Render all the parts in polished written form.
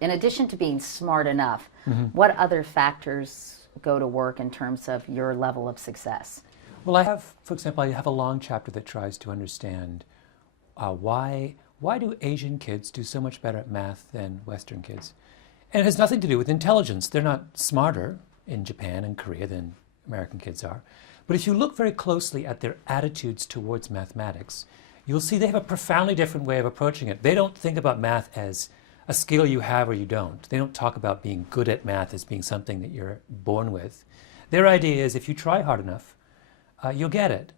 in addition to being smart enough, what other factors go to work in terms of your level of success? Well, I have, for example, I have a long chapter that tries to understand why do Asian kids do so much better at math than Western kids? And it has nothing to do with intelligence. They're not smarter in Japan and Korea than American kids are. But if you look very closely at their attitudes towards mathematics, you'll see they have a profoundly different way of approaching it. They don't think about math as a skill you have or you don't. They don't talk about being good at math as being something that you're born with. Their idea is if you try hard enough, you'll get it.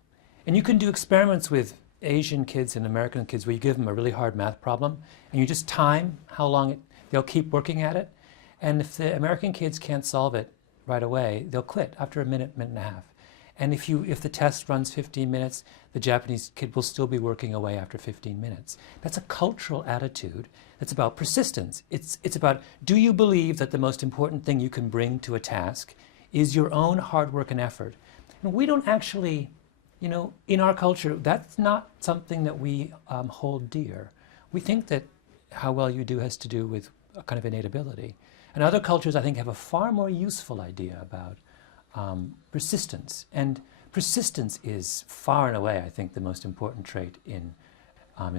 And you can do experiments with Asian kids and American kids where you give them a really hard math problem and you just time how long they'll keep working at it. And if the American kids can't solve it right away, they'll quit after a minute, minute and a half. And if the test runs 15 minutes, the Japanese kid will still be working away after 15 minutes. That's a cultural attitude. It's about persistence. It's about, do you believe that the most important thing you can bring to a task is your own hard work and effort? And we don't actually, in our culture, that's not something that we hold dear. We think that how well you do has to do with a kind of innate ability. And other cultures, I think, have a far more useful idea about persistence. And persistence is far and away, I think, the most important trait in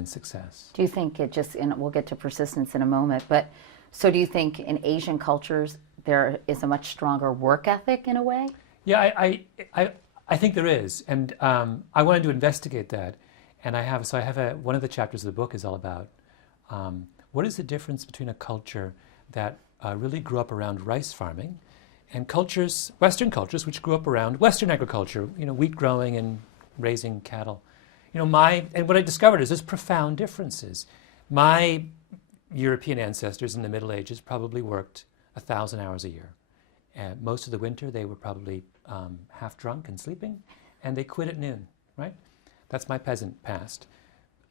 success. Do you think and we'll get to persistence in a moment, but so do you think in Asian cultures there is a much stronger work ethic in a way? Yeah, I think there is. And I wanted to investigate that. And one of the chapters of the book is all about what is the difference between a culture that really grew up around rice farming and Western cultures, which grew up around Western agriculture, wheat growing and raising cattle. And what I discovered is there's profound differences. My European ancestors in the Middle Ages probably worked 1,000 hours a year. And most of the winter they were probably half drunk and sleeping, and they quit at noon, right? That's my peasant past.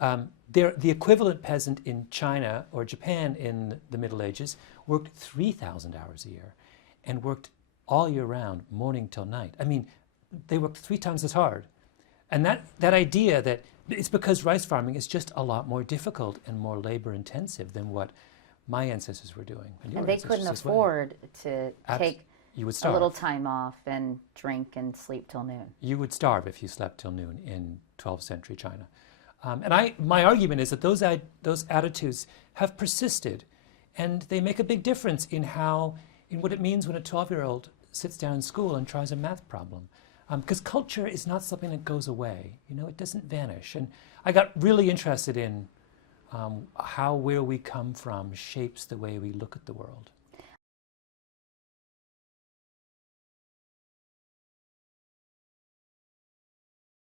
The equivalent peasant in China or Japan in the Middle Ages worked 3,000 hours a year and worked all year round, morning till night. I mean, they worked 3 times as hard. And that idea that it's because rice farming is just a lot more difficult and more labor intensive than what my ancestors were doing. And they couldn't afford to take a little time off and drink and sleep till noon. You would starve if you slept till noon in 12th century China. And my argument is that those attitudes have persisted, and they make a big difference in what it means when a 12-year-old sits down in school and tries a math problem. Because culture is not something that goes away. It doesn't vanish. And I got really interested in how where we come from shapes the way we look at the world.